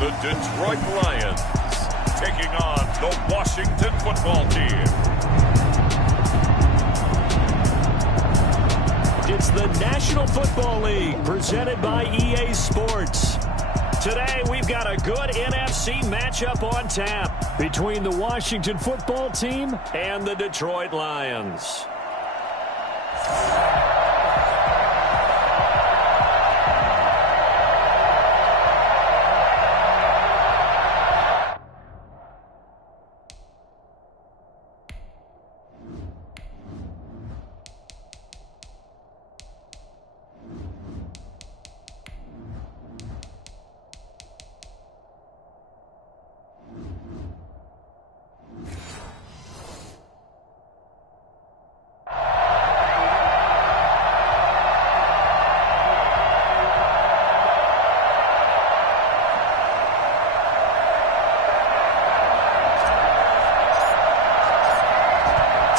The Detroit Lions taking on the Washington football team. It's the National Football League presented by EA Sports. Today we've got a good NFC matchup on tap between the Washington football team and the Detroit Lions.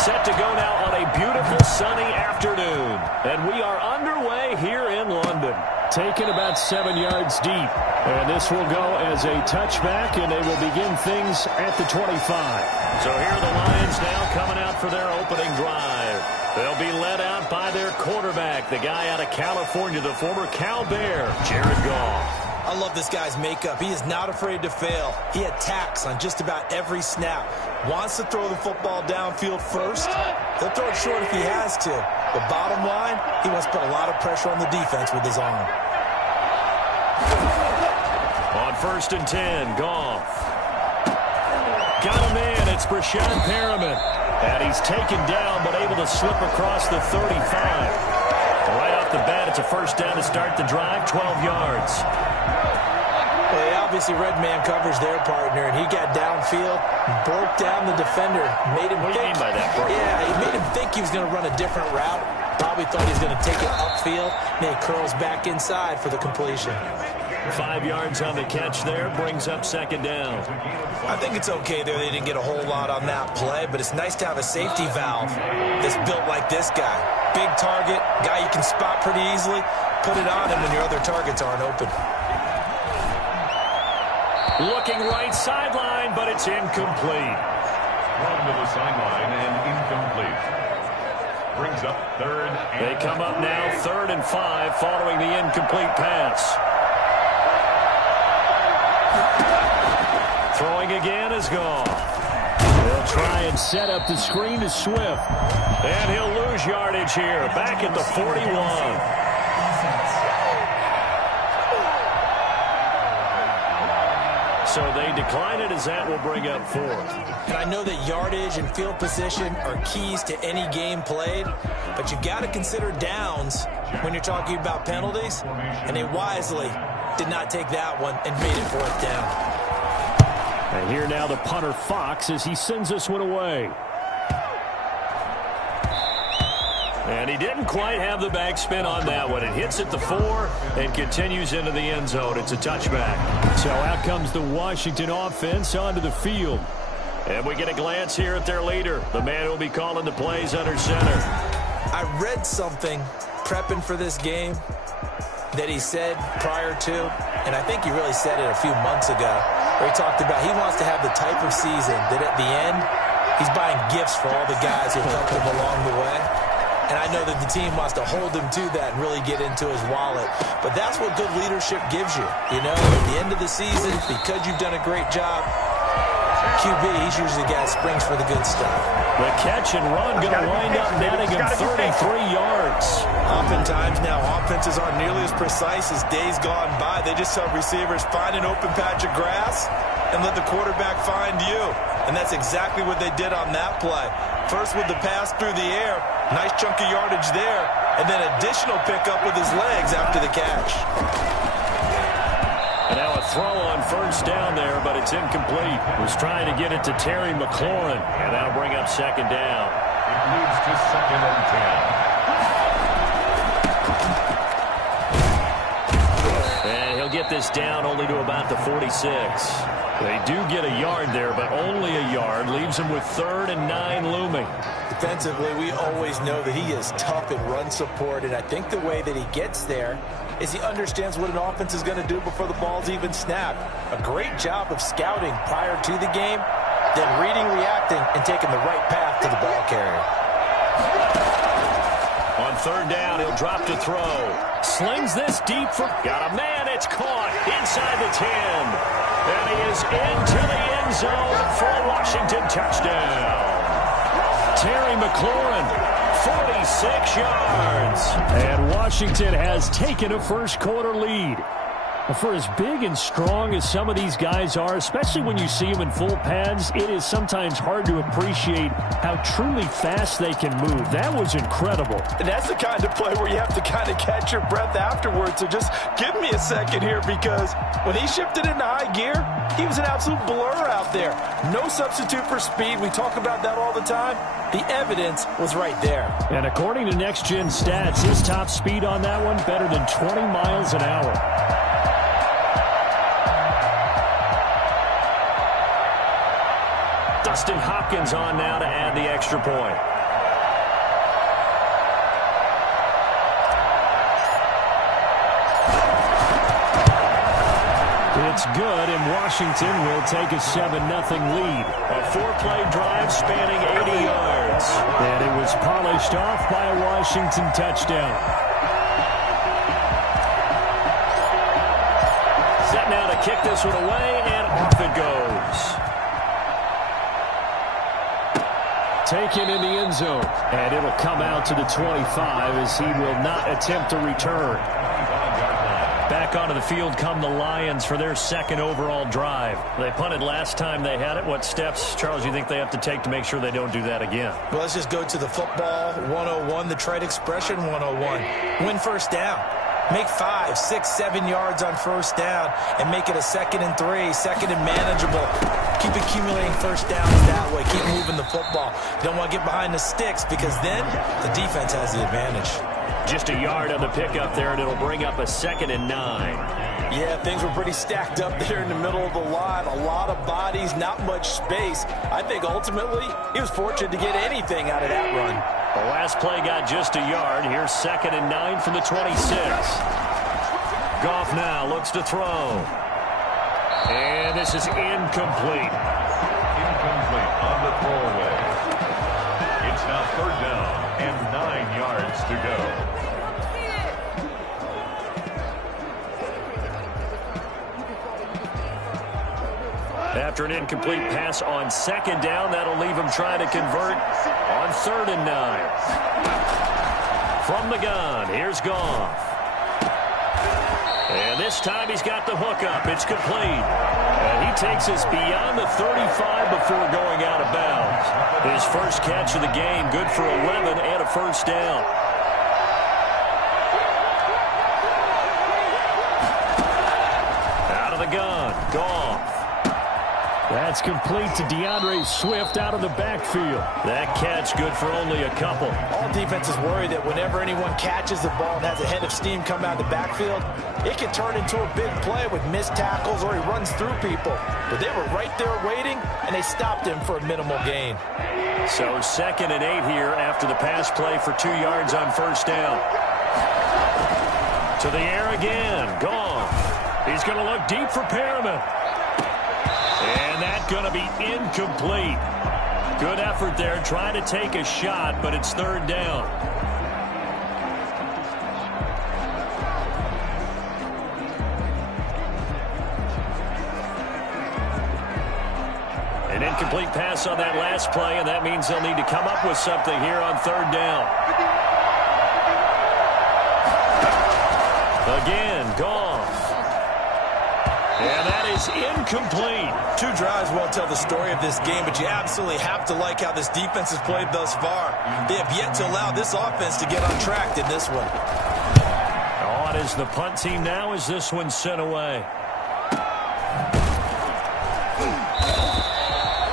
Set to go now on a beautiful sunny afternoon. And we are underway here in London. Taken about 7 yards deep. And this will go as a touchback, and they will begin things at the 25. So here are the Lions now coming out for their opening drive. They'll be led out by their quarterback, the guy out of California, the former Cal Bear, Jared Goff. I love this guy's makeup. He is not afraid to fail. He attacks on just about every snap. Wants to throw the football downfield first. He'll throw it short if he has to. But bottom line, he wants to put a lot of pressure on the defense with his arm. On 1st and 10, Goff. Got him in. It's Brashad Perriman. And he's taken down but able to slip across the 35. Right off the bat, it's a first down to start the drive, 12 yards. Well, he obviously read man coverage their partner, and he got downfield, broke down the defender, made him think. What do you mean by that, bro? Yeah, he made him think he was going to run a different route. Probably thought he was going to take it upfield, and he curls back inside for the completion. 5 yards on the catch there, brings up second down. I think it's okay there. They didn't get a whole lot on that play, but it's nice to have a safety valve that's built like this guy. Big target, guy you can spot pretty easily. Put it on him when your other targets aren't open. Looking right sideline, but it's incomplete. Run to the sideline and incomplete. Brings up third. They come up now 3rd and 5 following the incomplete pass. Throwing again is Goff. They'll try and set up the screen to Swift. And he'll lose yardage here. Back at the 41. So they decline it as that will bring up 4th. And I know that yardage and field position are keys to any game played, but you got to consider downs when you're talking about penalties, and they wisely did not take that one and made it 4th down. And here now the punter Fox as he sends this one away. And he didn't quite have the backspin on that one. It hits at the 4 and continues into the end zone. It's a touchback. So out comes the Washington offense onto the field. And we get a glance here at their leader, the man who will be calling the plays under center. I read something prepping for this game that he said prior to, and I think he really said it a few months ago, where he talked about he wants to have the type of season that at the end, he's buying gifts for all the guys who helped him along the way. And I know that the team wants to hold him to that and really get into his wallet. But that's what good leadership gives you. You know, at the end of the season, because you've done a great job, QB, he's usually the guy that springs for the good stuff. The catch and run going to wind up netting him 33 yards. Oftentimes now, offenses aren't nearly as precise as days gone by. They just tell receivers, find an open patch of grass and let the quarterback find you. And that's exactly what they did on that play. First with the pass through the air, nice chunk of yardage there, and then additional pickup with his legs after the catch. And now a throw on 1st down there, but it's incomplete. Was trying to get it to Terry McLaurin, and that'll bring up 2nd down. It moves to 2nd and 10. And he'll get this down only to about the 46. They do get a yard there, but only a yard. Leaves them with 3rd and 9 looming. Defensively, we always know that he is tough in run support, and I think the way that he gets there is he understands what an offense is going to do before the ball's even snapped. A great job of scouting prior to the game, then reading, reacting, and taking the right path to the ball carrier. On 3rd down, he'll drop to throw. Slings this deep for... Got a man, it's caught inside the 10. And he is into the end zone for a Washington touchdown. Terry McLaurin, 46 yards. And Washington has taken a first-quarter lead. For as big and strong as some of these guys are, especially when you see them in full pads, it is sometimes hard to appreciate how truly fast they can move. That was incredible. And that's the kind of play where you have to kind of catch your breath afterwards. So just give me a second here, because when he shifted into high gear, he was an absolute blur out there. No substitute for speed. We talk about that all the time. The evidence was right there. And according to Next Gen Stats, his top speed on that one, better than 20 miles an hour. Dustin Hopkins on now to add the extra point. It's good, and Washington will take a 7-0 lead. A 4-play drive spanning 80 yards. And it was polished off by a Washington touchdown. Set now to kick this one away, and off it goes. Taken in the end zone, and it'll come out to the 25 as he will not attempt to return. Back onto the field come the Lions for their 2nd overall drive. They punted last time they had it. What steps, Charles, you think they have to take to make sure they don't do that again? Well, let's just go to the football 101, the trade expression 101. Win first down. Make 5, 6, 7 yards on first down and make it a 2nd and 3, 2nd and manageable. Keep accumulating first downs that way. Keep moving the football. You don't want to get behind the sticks, because then the defense has the advantage. Just a yard on the pickup there, and it'll bring up a 2nd and 9. Yeah, things were pretty stacked up there in the middle of the line. A lot of bodies, not much space. I think ultimately he was fortunate to get anything out of that run. The last play got just a yard. Here's 2nd and 9 from the 26. Goff now looks to throw. And this is incomplete. Incomplete on the throwaway. It's now 3rd down and 9 yards to go. After an incomplete pass on 2nd down, that'll leave him trying to convert on 3rd and 9. From the gun, here's Goff. And this time he's got the hook up. It's complete. And he takes us beyond the 35 before going out of bounds. His first catch of the game, good for 11 and a first down. Out of the gun, Goff. That's complete to DeAndre Swift out of the backfield. That catch good for only a couple. All defenses worry that whenever anyone catches the ball and has a head of steam come out of the backfield, it can turn into a big play with missed tackles or he runs through people. But they were right there waiting, and they stopped him for a minimal gain. So 2nd and 8 here after the pass play for 2 yards on first down. To the air again. Goff. He's going to look deep for Perriman. And that's going to be incomplete. Good effort there, trying to take a shot, but it's 3rd down. An incomplete pass on that last play, and that means they'll need to come up with something here on 3rd down. Again, Goff. And that is incomplete. 2 drives won't tell the story of this game, but you absolutely have to like how this defense has played thus far. They have yet to allow this offense to get on track in this one. On is the punt team now as this one's sent away.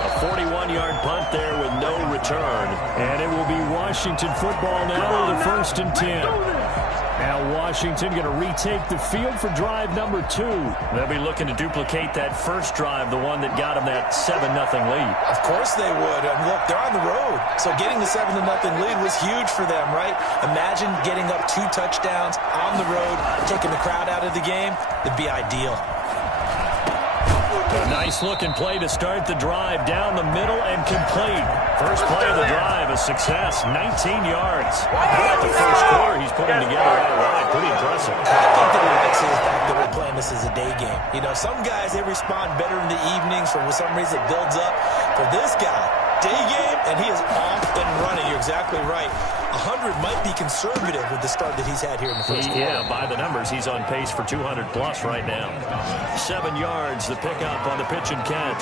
A 41-yard punt there with no return. And it will be Washington football now with a 1st and 10. Now Now Washington going to retake the field for drive number 2. They'll be looking to duplicate that first drive, the one that got them that 7-0 lead. Of course they would. And look, they're on the road. So getting the 7-0 lead was huge for them, right? Imagine getting up 2 touchdowns on the road, taking the crowd out of the game. It'd be ideal. A nice-looking play to start the drive down the middle and complete. First play of the drive, a success, 19 yards. Throughout the first quarter, he's putting together all right. Pretty impressive. I think that he likes the fact that we're playing this as a day game. You know, some guys, they respond better in the evenings. For some reason, it builds up. For this guy, day game, and he is off and running. You're exactly right. 100 might be conservative with the start that he's had here in the first quarter. Yeah, by the numbers, he's on pace for 200-plus right now. 7 yards, the pickup on the pitch and catch.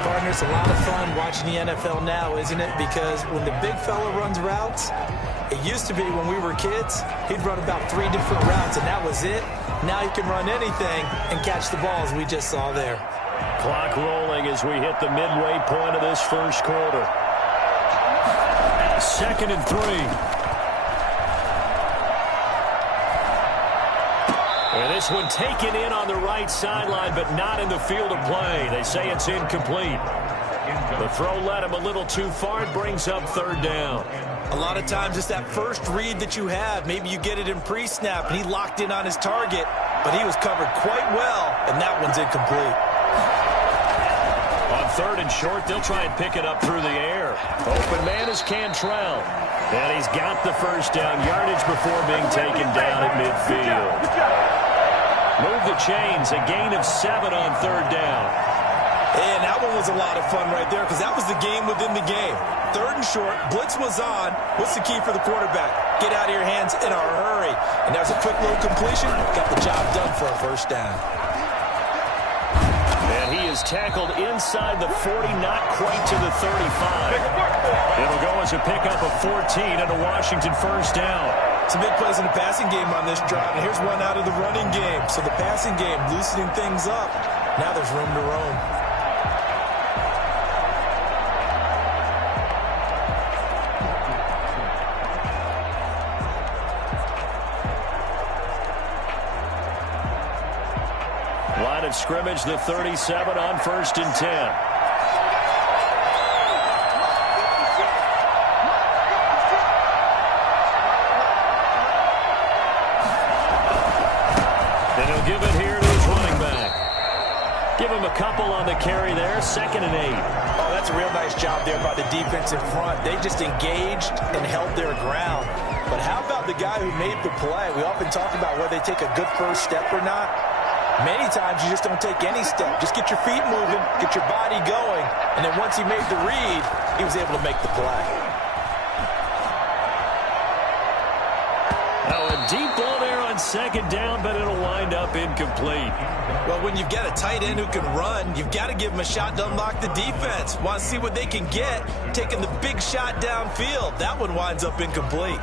Partner, it's a lot of fun watching the NFL now, isn't it? Because when the big fella runs routes, it used to be when we were kids, he'd run about 3 different routes, and that was it. Now he can run anything and catch the ball, as we just saw there. Clock rolling as we hit the midway point of this first quarter. 2nd and 3. And this one taken in on the right sideline, but not in the field of play. They say it's incomplete. The throw led him a little too far. It brings up 3rd down. A lot of times it's that first read that you have. Maybe you get it in pre-snap, and he locked in on his target, but he was covered quite well, and that one's incomplete. On 3rd and short, they'll try and pick it up through the air. Open man is Cantrell. And he's got the first down yardage before being taken down at midfield. Move the chains, a gain of 7 on 3rd down. And that one was a lot of fun right there because that was the game within the game. 3rd and short, blitz was on. What's the key for the quarterback? Get out of your hands in a hurry. And there's a quick little completion. Got the job done for a first down. And he is tackled inside the 40, not quite to the 35. It'll go as a pickup of 14 and a Washington first down. Some big plays in the passing game on this drive, and here's one out of the running game. So the passing game loosening things up. Now there's room to roam. Line of scrimmage, the 37 on 1st and 10. And he'll give it here to his running back. Give him a couple on the carry there, 2nd and 8. Oh, that's a real nice job there by the defensive front. They just engaged and held their ground. But how about the guy who made the play? We often talk about whether they take a good first step or not. Many times you just don't take any step. Just get your feet moving, get your body going, and then once he made the read, he was able to make the play. Now a deep ball there on 2nd down, but it'll wind up incomplete. Well, when you've got a tight end who can run, you've got to give him a shot to unlock the defense. Want to see what they can get, taking the big shot downfield. That one winds up incomplete.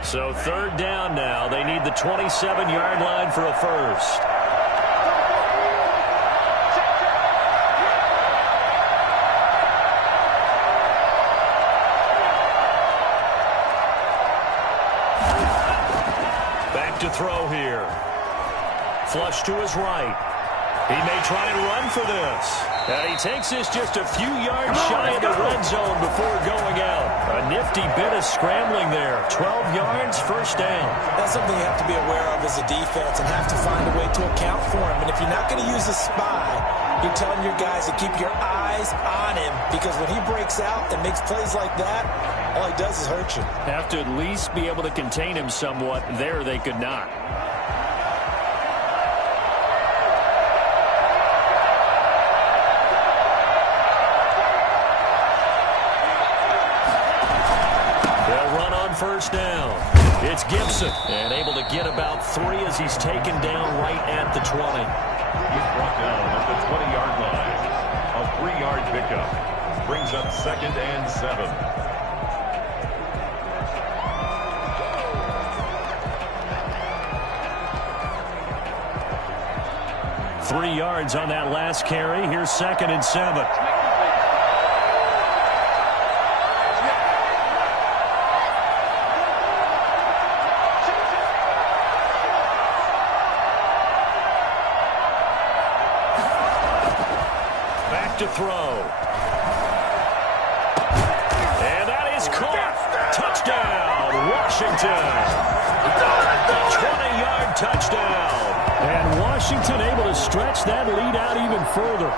So 3rd down now. They need the 27-yard line for a first. Back to throw here. Flush to his right. He may try and run for this. And he takes this just a few yards shy of the red zone before going out. A nifty bit of scrambling there. 12 yards, first down. That's something you have to be aware of as a defense and have to find a way to account for him. And if you're not going to use a spy, you're telling your guys to keep your eyes on him because when he breaks out and makes plays like that, all he does is hurt you. Have to at least be able to contain him somewhat. There they could not. First down. It's Gibson, and able to get about 3 as he's taken down right at the 20. He's brought down at the 20-yard line. A 3-yard pickup brings up 2nd and 7. 3 yards on that last carry. Here's 2nd and 7. To throw. And that is caught. Touchdown, Washington. 20-yard touchdown. And Washington able to stretch that lead out even further.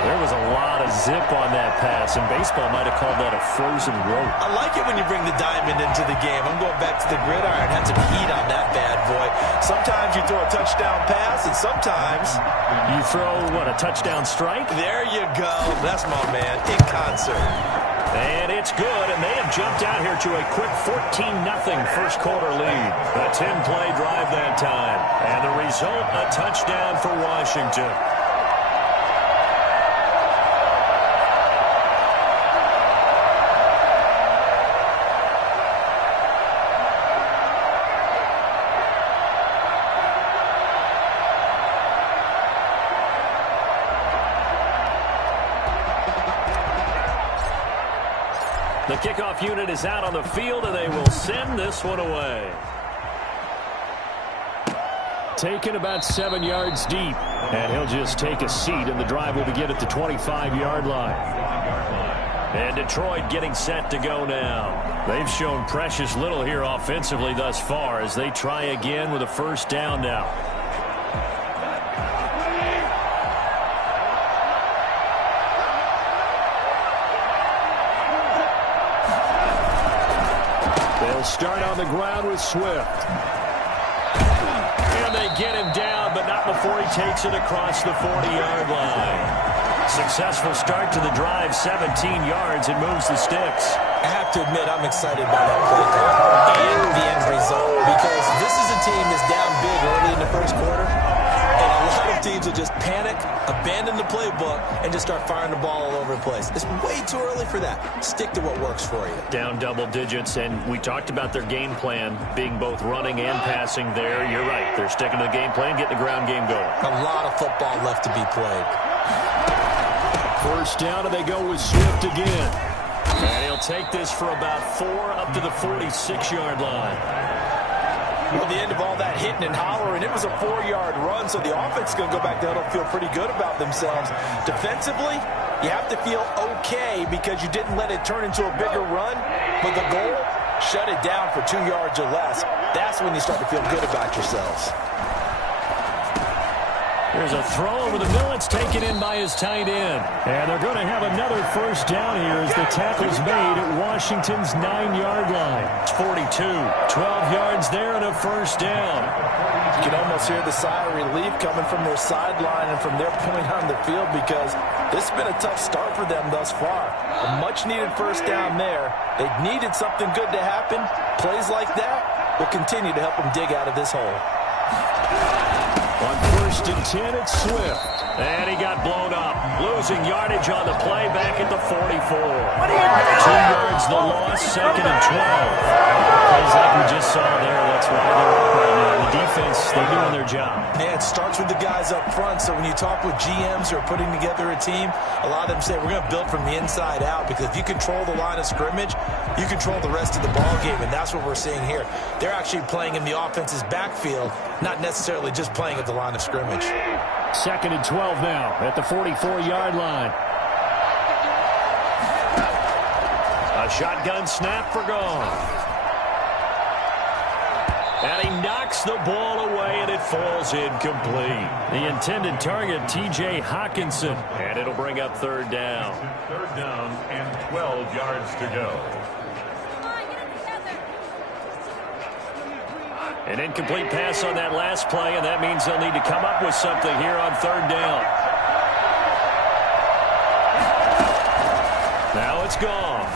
There was a lot of zip on that pass, and baseball might have called that a frozen rope. I like it when you bring the diamond into the game. I'm going back to the gridiron. Had some heat on that bad boy. Sometimes you throw a touchdown pass, and sometimes you throw, what, a touchdown strike? There you go. That's my man, in concert. And it's good, and they have jumped out here to a quick 14-0 first quarter lead. A 10-play drive that time. And the result, a touchdown for Washington. The kickoff unit is out on the field, and they will send this one away. Taken about 7 yards deep, and he'll just take a seat, and the drive will begin at the 25-yard line. And Detroit getting set to go now. They've shown precious little here offensively thus far as they try again with a first down now. Start on the ground with Swift. And they get him down, but not before he takes it across the 40-yard line. Successful start to the drive, 17 yards, and moves the sticks. I have to admit, I'm excited by that play call and the end result, because this is a team that's down big early in the first quarter, and a lot of teams will just panic, abandon the playbook, and just start firing the ball all over the place. It's way too early for that. Stick to what works for you. Down double digits, and we talked about their game plan being both running and passing there. You're right. They're sticking to the game plan, getting the ground game going. A lot of football left to be played. First down, and they go with Swift again. And he'll take this for about 4 up to the 46-yard line. Well, the end of all that hitting and hollering, it was a 4-yard run, so the offense is going to go back there and feel pretty good about themselves. Defensively, you have to feel okay because you didn't let it turn into a bigger run, but the goal, shut it down for 2 yards or less. That's when you start to feel good about yourselves. There's a throw over the middle. It's taken in by his tight end. And they're going to have another first down here as the tackle's made at Washington's 9-yard line. It's 42. 12 yards there and a first down. You can almost hear the sigh of relief coming from their sideline and from their point on the field because this has been a tough start for them thus far. A much-needed first down there. They needed something good to happen. Plays like that will continue to help them dig out of this hole. On first and 10, it's Swift. And he got blown up. Losing yardage on the play back at the 44. 2 yards the loss, 2nd and 12. Plays like we just saw there. That's why they're up right now. The defense, they're doing their job. Yeah, it starts with the guys up front. So when you talk with GMs who are putting together a team, a lot of them say we're going to build from the inside out because if you control the line of scrimmage, you control the rest of the ball game, and that's what we're seeing here. They're actually playing in the offense's backfield, not necessarily just playing at the line of scrimmage. 2nd and 12 now at the 44-yard line. A shotgun snap for gone. And he knocks the ball away, and it falls incomplete. The intended target, T.J. Hawkinson. And it'll bring up 3rd down. 3rd down and 12 yards to go. An incomplete pass on that last play, and that means they'll need to come up with something here on 3rd down. Now it's gone.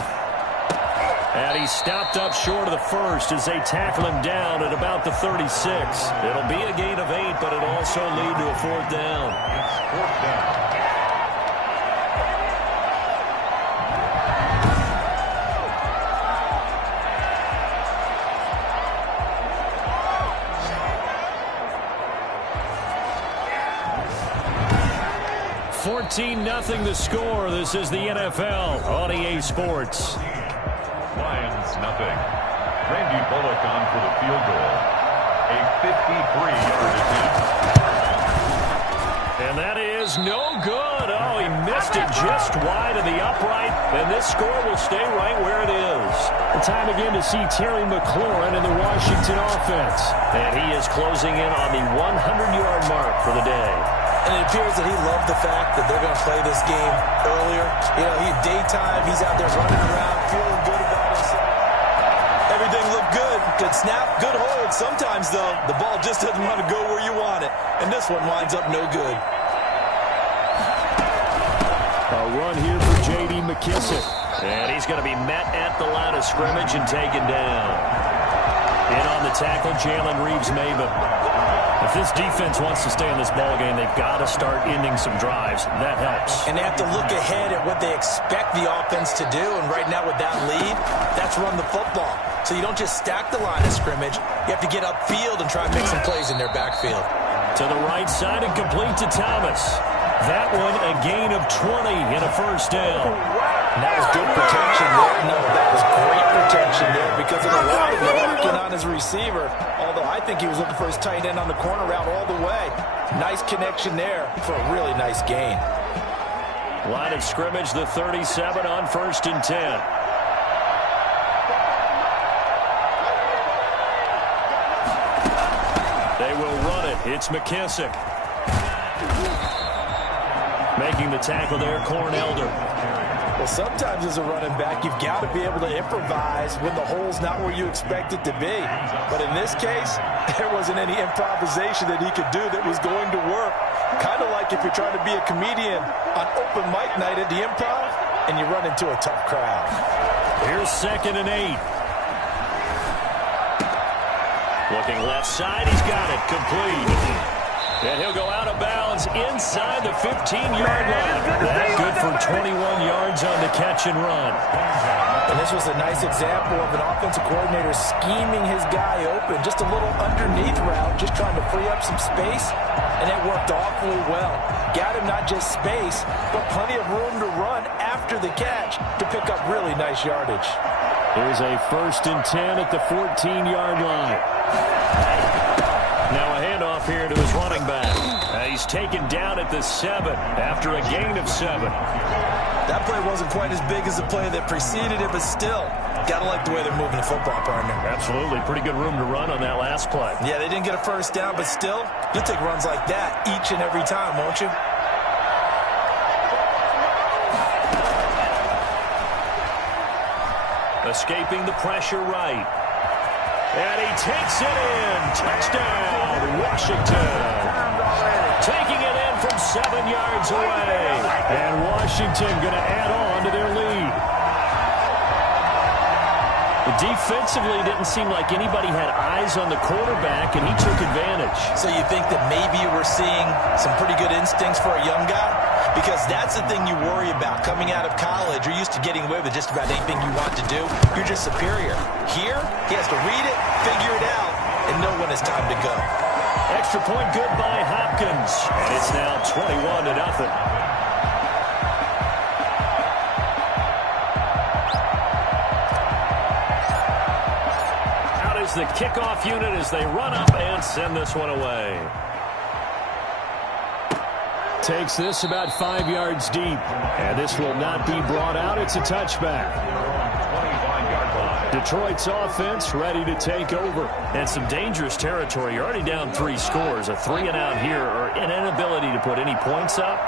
And he's stopped up short of the first as they tackle him down at about the 36. It'll be a gain of 8, but it'll also lead to a 4th down. It's 4th down. 14-0 the score. This is the NFL on EA Sports. Lions nothing. Randy Bullock on for the field goal. A 53-yard attempt. And that is no good. Oh, he missed it just wide of the upright. And this score will stay right where it is. The time again to see Terry McLaurin in the Washington offense. And he is closing in on the 100-yard mark for the day. And it appears that he loved the fact that they're going to play this game earlier. You know, daytime, he's out there running around, feeling good about himself. Everything looked good. Good snap, good hold. Sometimes, though, the ball just doesn't want to go where you want it. And this one winds up no good. A run here for J.D. McKissick. And he's going to be met at the line of scrimmage and taken down. In on the tackle, Jalen Reeves-Maybin. If this defense wants to stay in this ballgame, they've got to start ending some drives. That helps. And they have to look ahead at what they expect the offense to do. And right now with that lead, that's run the football. So you don't just stack the line of scrimmage. You have to get upfield and try and make some plays in their backfield. To the right side and complete to Thomas. That one a gain of 20 in a first down. And that was good protection there. No, that was great protection there because of the line looking on his receiver. Although I think he was looking for his tight end on the corner route all the way. Nice connection there for a really nice gain. Line of scrimmage, the 37 on 1st and 10. They will run it. It's McKissick. Making the tackle there, Cornelder. Well, sometimes as a running back, you've got to be able to improvise when the hole's not where you expect it to be. But in this case, there wasn't any improvisation that he could do that was going to work. Kind of like if you're trying to be a comedian on open mic night at the Improv and you run into a tough crowd. Here's 2nd and 8. Looking left side, he's got it, complete. And he'll go out of bounds inside the 15-yard line. That good for 21 yards on the catch and run. And this was a nice example of an offensive coordinator scheming his guy open. Just a little underneath route, just trying to free up some space. And it worked awfully well. Got him not just space, but plenty of room to run after the catch to pick up really nice yardage. Here's a 1st and 10 at the 14-yard line. Now a handoff here to his running back. He's taken down at the 7 after a gain of 7. That play wasn't quite as big as the play that preceded it, but still, got to like the way they're moving the football, partner. Absolutely. Pretty good room to run on that last play. Yeah, they didn't get a first down, but still, you'll take runs like that each and every time, won't you? Escaping the pressure right. And he takes it in. Touchdown, Washington. Taking it in from 7 yards away. And Washington going to add on to their lead. Defensively, it didn't seem like anybody had eyes on the quarterback, and he took advantage. So you think that maybe we're seeing some pretty good instincts for a young guy? Because that's the thing you worry about. Coming out of college, you're used to getting away with just about anything you want to do. You're just superior. Here, he has to read it, figure it out, and know when it's time to go. Extra point good by Hopkins. And it's now 21-0. Out is the kickoff unit as they run up and send this one away. Takes this about 5 yards deep. And this will not be brought out. It's a touchback. Detroit's offense ready to take over. And some dangerous territory. You're already down 3 scores. A 3-and-out here or an inability to put any points up.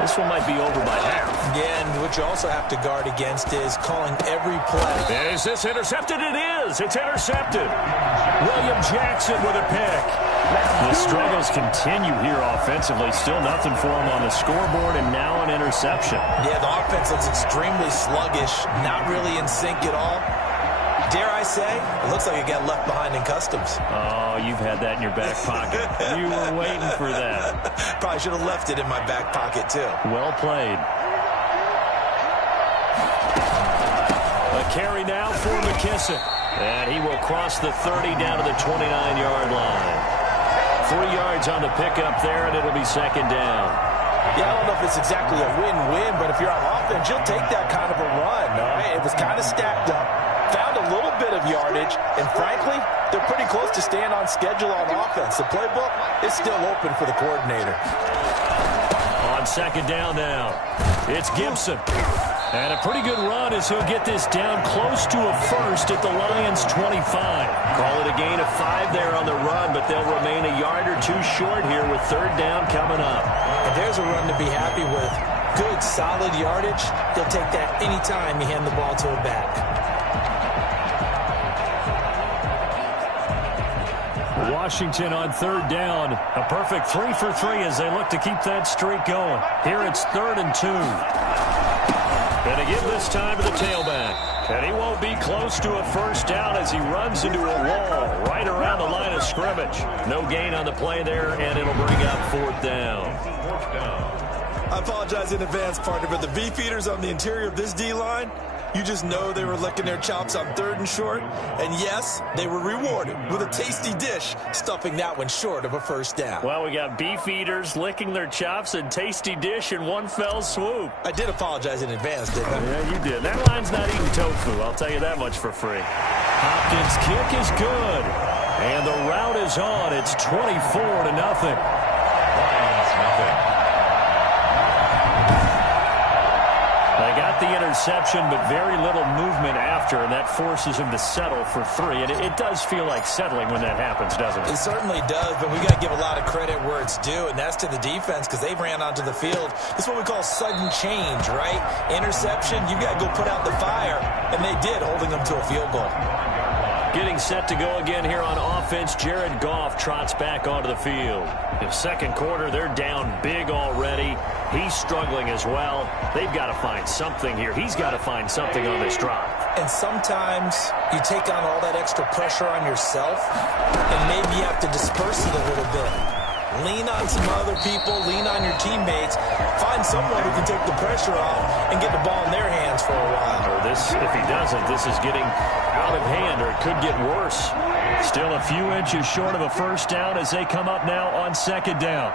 This one might be over by half. Yeah, and what you also have to guard against is calling every play. Is this intercepted? It is. It's intercepted. William Jackson with a pick. The struggles continue here offensively. Still nothing for him on the scoreboard, and now an interception. Yeah, the offense looks extremely sluggish, not really in sync at all. Dare I say, it looks like it got left behind in customs. Oh, you've had that in your back pocket. You were waiting for that. Probably should have left it in my back pocket, too. Well played. A carry now for McKissick. And he will cross the 30 down to the 29-yard line. 3 yards on the pickup there, and it'll be 2nd down. Yeah, I don't know if it's exactly a win-win, but if you're on offense, you'll take that kind of a run, all right? It was kind of stacked up, found a little bit of yardage, and frankly, they're pretty close to staying on schedule on offense. The playbook is still open for the coordinator. On second down now, it's Gibson. And a pretty good run as he'll get this down close to a first at the Lions' 25. Call it a gain of 5 there on the run, but they'll remain a yard or two short here with third down coming up. And there's a run to be happy with. Good, solid yardage. They'll take that anytime you hand the ball to a back. Washington on third down. A perfect 3 for 3 as they look to keep that streak going. Here it's 3rd and 2. And to give this time to the tailback. And he won't be close to a first down as he runs into a wall right around the line of scrimmage. No gain on the play there, and it'll bring up 4th down. I apologize in advance, partner, but the beefeaters on the interior of this D-line, you just know they were licking their chops on 3rd and short. And yes, they were rewarded with a tasty dish, stuffing that one short of a first down. Well, we got beef eaters licking their chops and tasty dish in one fell swoop. I did apologize in advance, didn't I? Yeah, you did. That line's not eating tofu, I'll tell you that much for free. Hopkins' kick is good. And the route is on. It's 24-0. Lions, nothing. They got the interception, but very little movement after, and that forces him to settle for 3. And it does feel like settling when that happens, doesn't it? It certainly does, but we got to give a lot of credit where it's due, and that's to the defense because they ran onto the field. This is what we call sudden change, right? Interception, you got to go put out the fire, and they did, holding them to a field goal. Getting set to go again here on offense, Jared Goff trots back onto the field. In second quarter, they're down big already. He's struggling as well. They've got to find something here. He's got to find something on this drive. And sometimes you take on all that extra pressure on yourself, and maybe you have to disperse it a little bit. Lean on some other people, lean on your teammates, find someone who can take the pressure off and get the ball in their hands for a while. Or this, if he doesn't, this is getting out of hand, or it could get worse. Still a few inches short of a first down as they come up now on second down.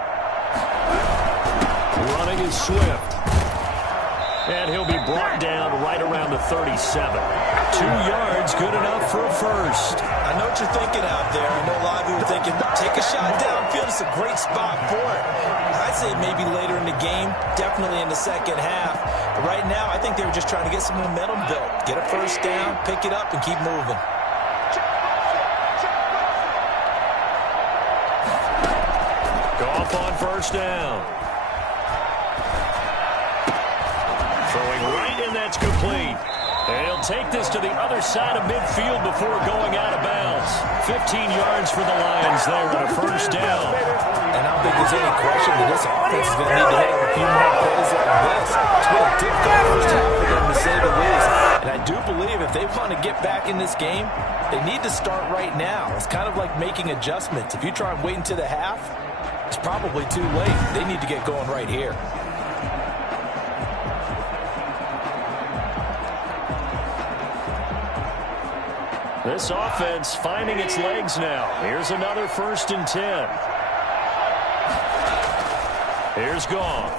Running is Swift. And he'll be brought down right around the 37. 2 yards, good enough for a first. I know what you're thinking out there. I know a lot of you are thinking, take a shot downfield. It's a great spot for it. I'd say maybe later in the game, definitely in the second half. But right now, I think they were just trying to get some momentum built. Get a first down, pick it up, and keep moving. Goff on first down. Throwing right, and that's complete. And he'll take this to the other side of midfield before going out of bounds. 15 yards for the Lions there on a first down. And I don't think there's any question that this offense is going to need to hit a few more plays like this. It's been a difficult first half for them, to say the least. And I do believe if they want to get back in this game, they need to start right now. It's kind of like making adjustments. If you try and wait until the half, it's probably too late. They need to get going right here. This offense finding its legs now. Here's another 1st and 10. Here's Goff.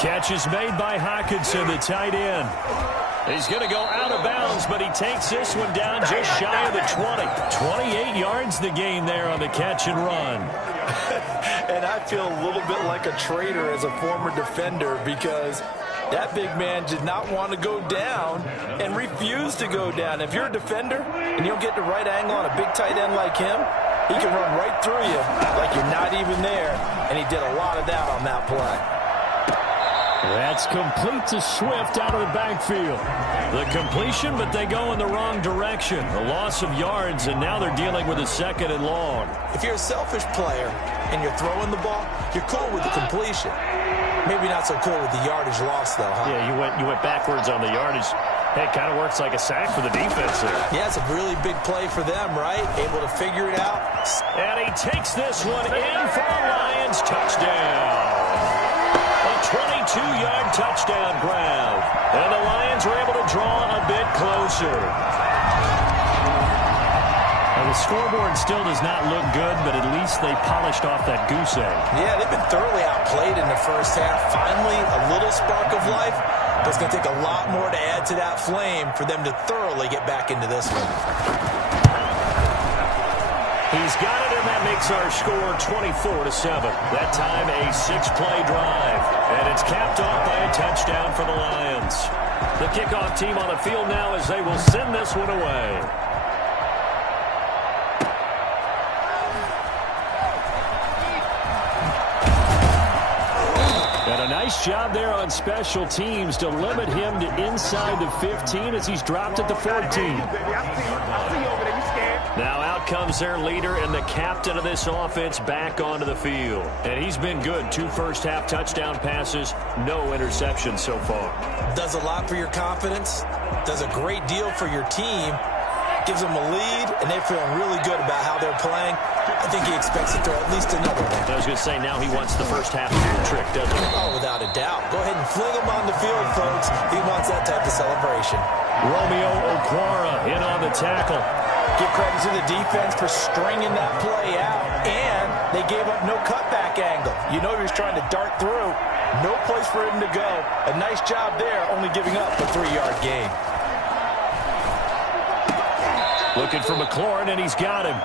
Catch is made by Hockenson, the tight end. He's going to go out of bounds, but he takes this one down just shy of the 20. 28 yards the gain there on the catch and run. And I feel a little bit like a traitor as a former defender because that big man did not want to go down and refused to go down. If you're a defender and you don't get the right angle on a big tight end like him, he can run right through you like you're not even there, and he did a lot of that on that play. That's complete to Swift out of the backfield. The completion, but they go in the wrong direction. A loss of yards, and now they're dealing with a 2nd and long. If you're a selfish player and you're throwing the ball, you're cool with the completion. Maybe not so cool with the yardage loss, though, huh? Yeah, you went backwards on the yardage. Hey, it kind of works like a sack for the defense there. Yeah, it's a really big play for them, right? Able to figure it out. And he takes this one in for a Lions touchdown. A 22-yard touchdown grab. And the Lions are able to draw a bit closer. Well, the scoreboard still does not look good, but at least they polished off that goose egg. Yeah, they've been thoroughly outplayed in the first half. Finally, a little spark of life, but it's going to take a lot more to add to that flame for them to thoroughly get back into this one. He's got it, and that makes our score 24-7. That time, a 6-play drive. And it's capped off by a touchdown for the Lions. The kickoff team on the field now as they will send this one away. And a nice job there on special teams to limit him to inside the 15 as he's dropped at the 14. Now out comes their leader and the captain of this offense back onto the field. And he's been good. 2 first-half touchdown passes, no interceptions so far. Does a lot for your confidence, does a great deal for your team, gives them a lead, and they're feeling really good about how they're playing. I think he expects to throw at least another one. I was going to say, now he wants the first half to do the trick, doesn't he? Oh, without a doubt. Go ahead and fling him on the field, folks. He wants that type of celebration. Romeo Okwara in on the tackle. Give credit to the defense for stringing that play out, and they gave up no cutback angle. You know he was trying to dart through. No place for him to go. A nice job there, only giving up a 3-yard gain. Looking for McLaurin, and he's got him.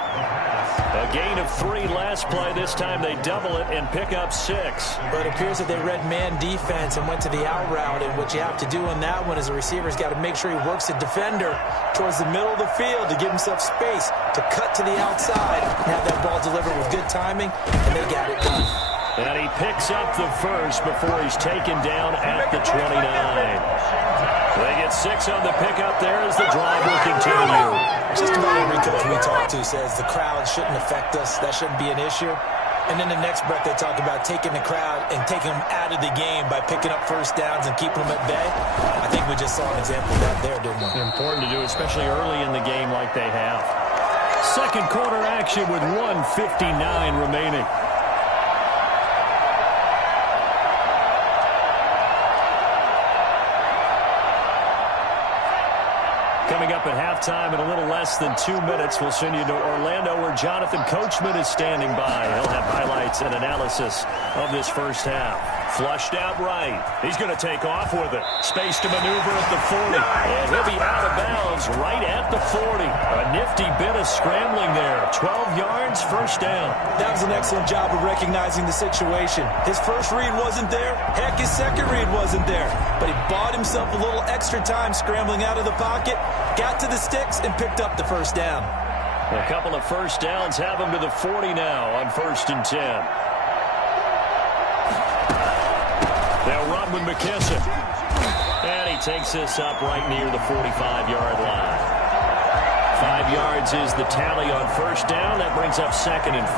A gain of 3 last play. This time they double it and pick up 6. But it appears that they read man defense and went to the out route, and what you have to do on that one is the receiver's got to make sure he works the defender towards the middle of the field to give himself space to cut to the outside and have that ball delivered with good timing, and they got it done. And he picks up the first before he's taken down at the 29. They get 6 on the pickup there as the drive will continue. Just about every coach we talk to says the crowd shouldn't affect us. That shouldn't be an issue. And then the next breath they talk about taking the crowd and taking them out of the game by picking up first downs and keeping them at bay. I think we just saw an example of that there, didn't we? Important to do, especially early in the game like they have. Second quarter action with 1:59 remaining. Coming up at halftime in a little less than 2 minutes, we'll send you to Orlando where Jonathan Coachman is standing by. He'll have highlights and analysis of this first half. Flushed out right. He's going to take off with it. Space to maneuver at the 40. And he'll be out of bounds right at the 40. A nifty bit of scrambling there. 12 yards, first down. That was an excellent job of recognizing the situation. His first read wasn't there. Heck, his second read wasn't there. But he bought himself a little extra time scrambling out of the pocket, got to the sticks, and picked up the first down. A couple of first downs have him to the 40 now on 1st and 10. They'll run with McKissick. And he takes this up right near the 45-yard line. 5 yards is the tally on first down. That brings up 2nd and 5.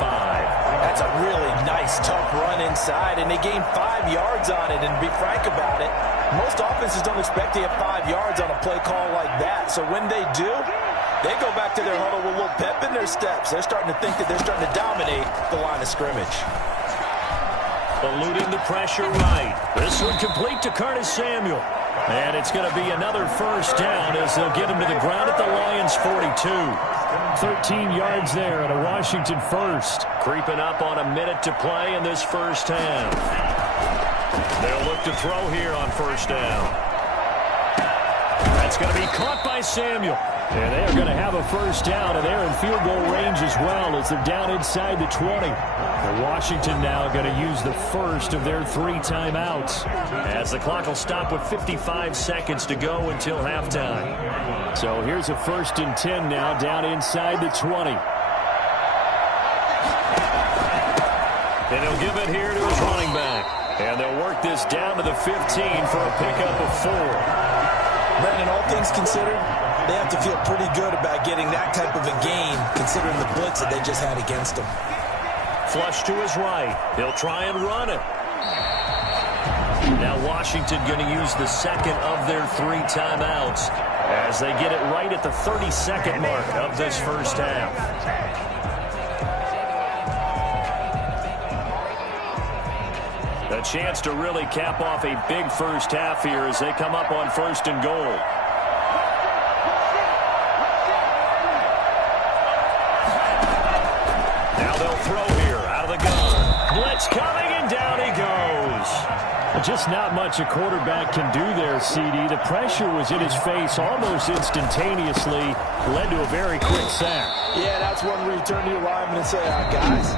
That's a really nice, tough run inside, and they gained 5 yards on it. And to be frank about it, most offenses don't expect to have 5 yards on a play call like that. So when they do, they go back to their huddle with a little pep in their steps. They're starting to think that they're starting to dominate the line of scrimmage. Eluding the pressure right. This one complete to Curtis Samuel. And it's going to be another first down as they'll get him to the ground at the Lions' 42. 13 yards there at a Washington first. Creeping up on a minute to play in this first half. They'll look to throw here on first down. That's going to be caught by Samuel. And they are going to have a first down, and they're in field goal range as well as they're down inside the 20. And Washington now going to use the first of their 3 timeouts as the clock will stop with 55 seconds to go until halftime. So here's a 1st and 10 now down inside the 20. And he'll give it here to his running back. And they'll work this down to the 15 for a pickup of 4. Brendan, all things considered, they have to feel pretty good about getting that type of a gain, considering the blitz that they just had against them. Flush to his right. He'll try and run it. Now Washington going to use the second of their 3 timeouts as they get it right at the 32nd mark of this first half. A chance to really cap off a big first half here as they come up on 1st and goal. blitz coming, and down he goes. Just not much a quarterback can do there, CD. The pressure was in his face almost instantaneously, led to a very quick sack. Yeah, that's one where you turn to your lineman and say, guys,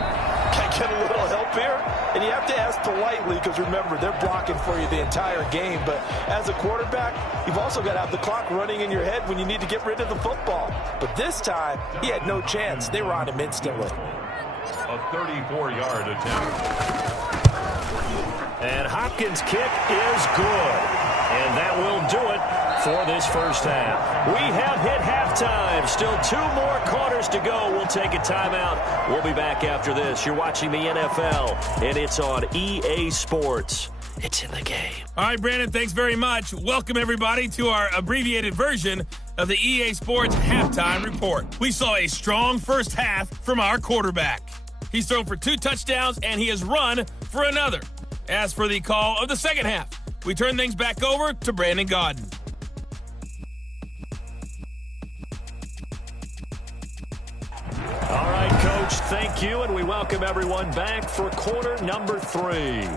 can I get a little help here? And you have to ask politely because, remember, they're blocking for you the entire game. But as a quarterback, you've also got to have the clock running in your head when you need to get rid of the football. But this time, he had no chance. They were on him instantly. A 34-yard attempt. And Hopkins' kick is good. And that will do it for this first half. We have hit halftime. Still 2 more quarters to go. We'll take a timeout. We'll be back after this. You're watching the NFL, and it's on EA Sports. It's in the game. All right, Brandon, thanks very much. Welcome, everybody, to our abbreviated version of the EA Sports Halftime Report. We saw a strong first half from our quarterback. He's thrown for 2 touchdowns, and he has run for another. As for the call of the second half, we turn things back over to Brandon Gaudin. All right, Coach, thank you, and we welcome everyone back for quarter number 3.